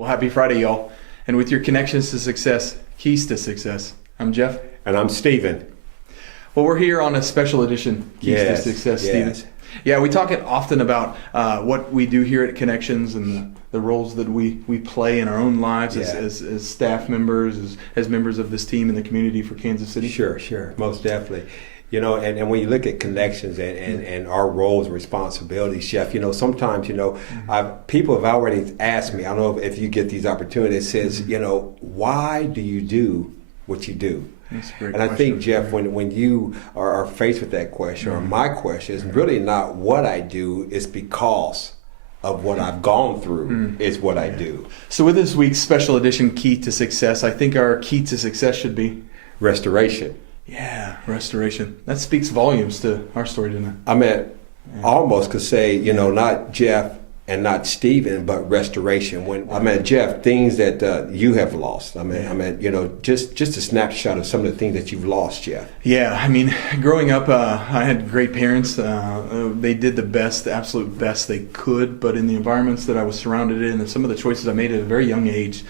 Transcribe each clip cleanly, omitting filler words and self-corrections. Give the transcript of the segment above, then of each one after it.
Well, happy Friday, y'all. And with your connections to success, keys to success, I'm Jeff. And I'm Stephen. Well, we're here on a special edition, Keys to Success, Stephen. Yeah, we talk often about what we do here at Connections and the roles that we play in our own lives as staff members, as members of this team in the community for Kansas City. Sure, most definitely. You know, and when you look at Connections and our roles and responsibilities, Jeff, you know, sometimes, you know, people have already asked me, I don't know if you get these opportunities, says, you know, why do you do what you do? That's a great and I question. think, Jeff, when you are faced with that question, or my question, is really not what I do, it's because of what I've gone through is what I do. So with this week's special edition, Key to Success, I think our key to success should be Restoration. Yeah, restoration. That speaks volumes to our story, doesn't it? I mean, almost could say, you know, not Jeff and not Stephen, but restoration. Jeff, things that you have lost. I mean, you know, just a snapshot of some of the things that you've lost, Jeff. Yeah, I mean, growing up, I had great parents. They did the absolute best they could, but in the environments that I was surrounded in and some of the choices I made at a very young age,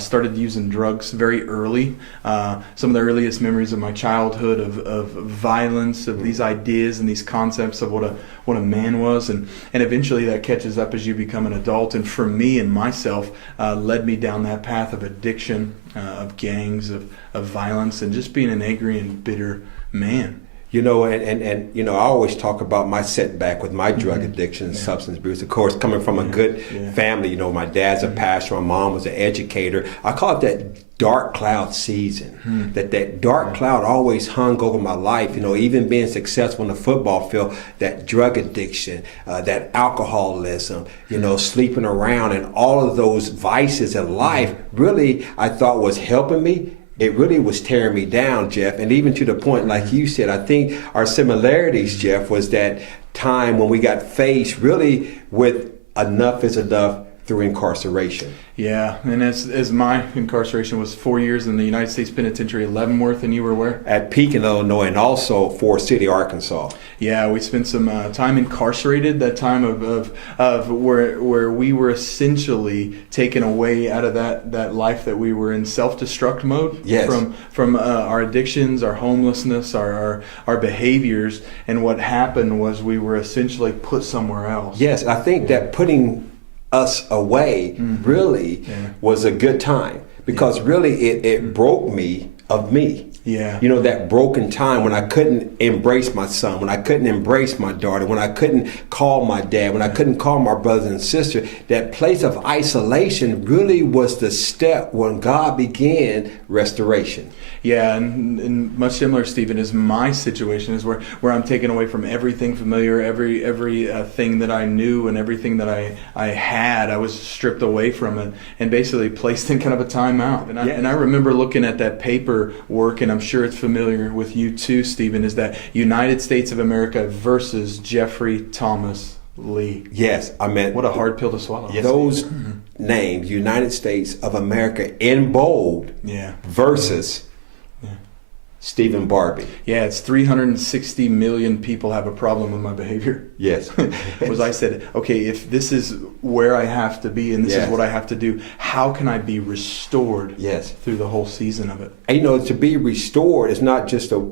started using drugs very early. Some of the earliest memories of my childhood of violence, of these ideas and these concepts of what a man was, and eventually that catches up as you become an adult, and for me and myself led me down that path of addiction, of gangs, of violence, and just being an angry and bitter man. You know, and you know, I always talk about my setback with my drug addiction and substance abuse. Of course, coming from a good family, you know, my dad's a pastor, my mom was an educator. I call it that dark cloud season. That dark cloud always hung over my life. You know, even being successful in the football field, that drug addiction, that alcoholism, you know, sleeping around, and all of those vices in life really, I thought, was helping me. It really was tearing me down, Jeff. And even to the point, like you said, I think our similarities, Jeff, was that time when we got faced really with enough is enough through incarceration. Yeah, and as my incarceration was 4 years in the United States Penitentiary at Leavenworth, and you were where? At Pekin, Illinois, and also Forest City, Arkansas. Yeah, we spent some time incarcerated, that time of where we were essentially taken away out of that life that we were in self-destruct mode. Yes. From our addictions, our homelessness, our behaviors, and what happened was we were essentially put somewhere else. Yes, I think that putting us away really was a good time, because really it broke me of me. Yeah. You know, that broken time when I couldn't embrace my son, when I couldn't embrace my daughter, when I couldn't call my dad, when I couldn't call my brothers and sisters. That place of isolation really was the step when God began restoration. Yeah, and much similar, Stephen, is my situation, is where I'm taken away from everything familiar, every thing that I knew and everything that I had. I was stripped away from it and basically placed in kind of a timeout. And I remember looking at that paperwork, and I'm sure it's familiar with you too, Stephen, is that United States of America versus Jeffrey Thomas Lee. Yes, I mean, what a hard pill to swallow. Those names, United States of America in bold versus Stephen Barbee. Yeah, it's 360 million people have a problem with my behavior. Yes. Was I said, okay, if this is where I have to be and this is what I have to do, how can I be restored through the whole season of it? And, you know, to be restored is not just a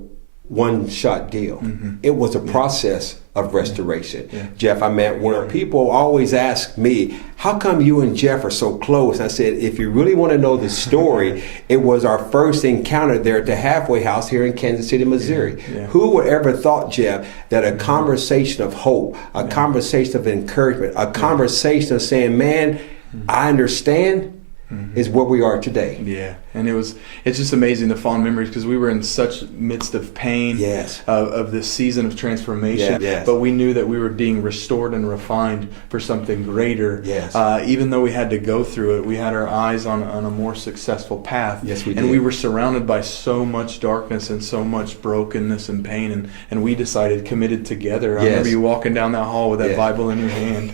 one-shot deal. It was a process of restoration. Jeff, I mean, when people always ask me, how come you and Jeff are so close? I said, if you really want to know the story, it was our first encounter there at the halfway house here in Kansas City, Missouri. Who would ever thought, Jeff, that a conversation of hope, a conversation of encouragement, a conversation of saying, man, I understand, is where we are today. Yeah, and it's just amazing, the fond memories, because we were in such midst of pain of this season of transformation, but we knew that we were being restored and refined for something greater. Even though we had to go through it, we had our eyes on a more successful path. Yes, we did. And we were surrounded by so much darkness and so much brokenness and pain, and we decided, committed together. I remember you walking down that hall with that Bible in your hand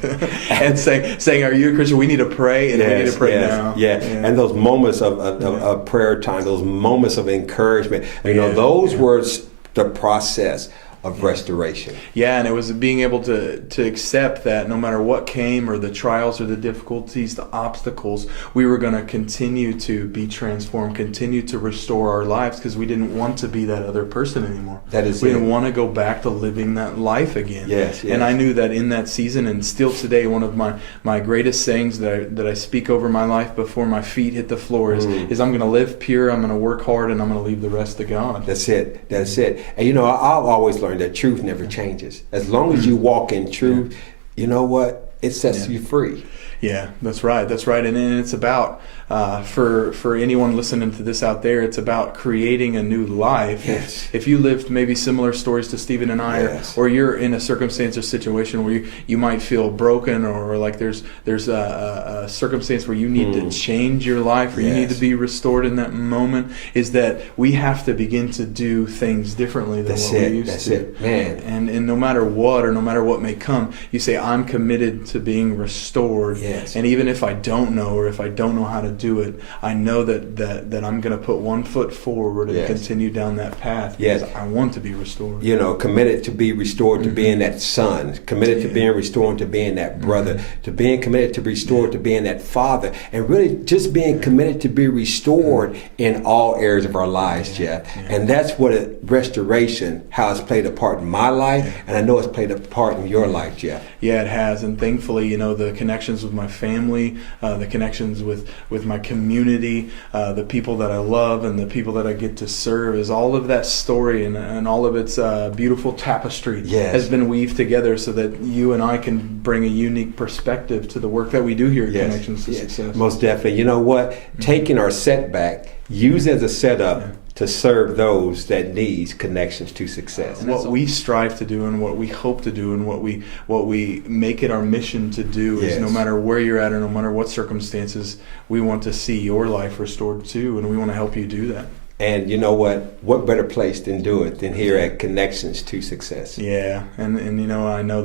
and saying, are you a Christian? We need to pray, and we need to pray now. And those moments of prayer time, those moments of encouragement, you know, those were the process of restoration. Yeah, and it was being able to accept that no matter what came, or the trials or the difficulties, the obstacles, we were going to continue to be transformed, continue to restore our lives, because we didn't want to be that other person anymore. That is we it. didn't want to go back to living that life again. Yes, yes. And I knew that in that season, and still today, one of my greatest sayings that I speak over my life before my feet hit the floor is I'm going to live pure, I'm going to work hard, and I'm going to leave the rest to God. That's it. That's it. And you know, I've always learned that truth never changes. As long as you walk in truth, you know what? It sets you free. Yeah, that's right. That's right. And it's about, for anyone listening to this out there, it's about creating a new life. Yes. If you lived maybe similar stories to Stephen and I, Yes. or you're in a circumstance or situation where you might feel broken, or like there's a circumstance where you need to change your life, or you need to Yes. be restored in that moment, is that we have to begin to do things differently than That's what it. we used That's to. it, man. And no matter what, or no matter what may come, you say, I'm committed to being restored. Yes. And even if I don't know, or if I don't know how to do it, I know that I'm going to put one foot forward and Yes. continue down that path, Yes. because I want to be restored. You know, committed to be restored to being that son, committed to being restored to being that brother, to being committed to be restored to being that father, and really just being committed to be restored in all areas of our lives, Jeff. And that's what restoration, how it's played a part in my life, and I know it's played a part in your life, Jeff. Yeah, it has. And thankfully, the connections with my family, the connections with my community, the people that I love, and the people that I get to serve, is all of that story and all of its beautiful tapestry Yes. has been weaved together so that you and I can bring a unique perspective to the work that we do here at Connections to Success. Most definitely. You know what? Taking our setback, use as a setup to serve those that needs connections to success. What we strive to do, and what we hope to do, and what we make it our mission to do is, Yes. no matter where you're at, or no matter what circumstances, we want to see your life restored too, and we want to help you do that. And you know what? What better place than do it than here at Connections to Success? Yeah, and I know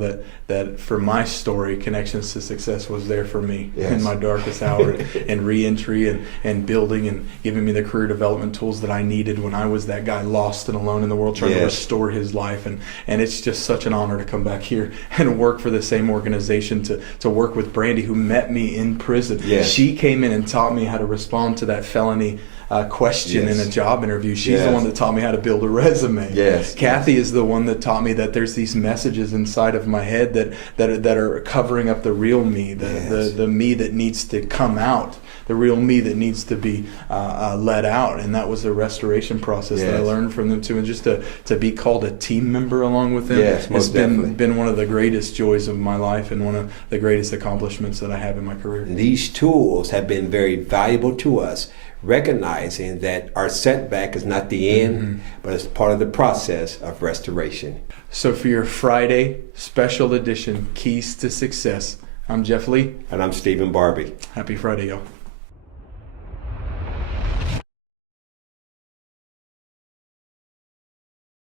that for my story, Connections to Success was there for me in my darkest hour, and re-entry and building, and giving me the career development tools that I needed when I was that guy lost and alone in the world, trying to restore his life. And it's just such an honor to come back here and work for the same organization, to work with Brandy, who met me in prison. Yes. She came in and taught me how to respond to that felony question in a job interview. She's the one that taught me how to build a resume. Yes. Kathy is the one that taught me that there's these messages inside of my head that are covering up the real me, the me that needs to come out, the real me that needs to be let out. And that was the restoration process that I learned from them too. And just to be called a team member along with them has been one of the greatest joys of my life, and one of the greatest accomplishments that I have in my career. And these tools have been very valuable to us, recognizing that our setback is not the end, but it's part of the process of restoration. So for your Friday special edition, Keys to Success, I'm Jeff Lee. And I'm Stephen Barbie. Happy Friday, y'all.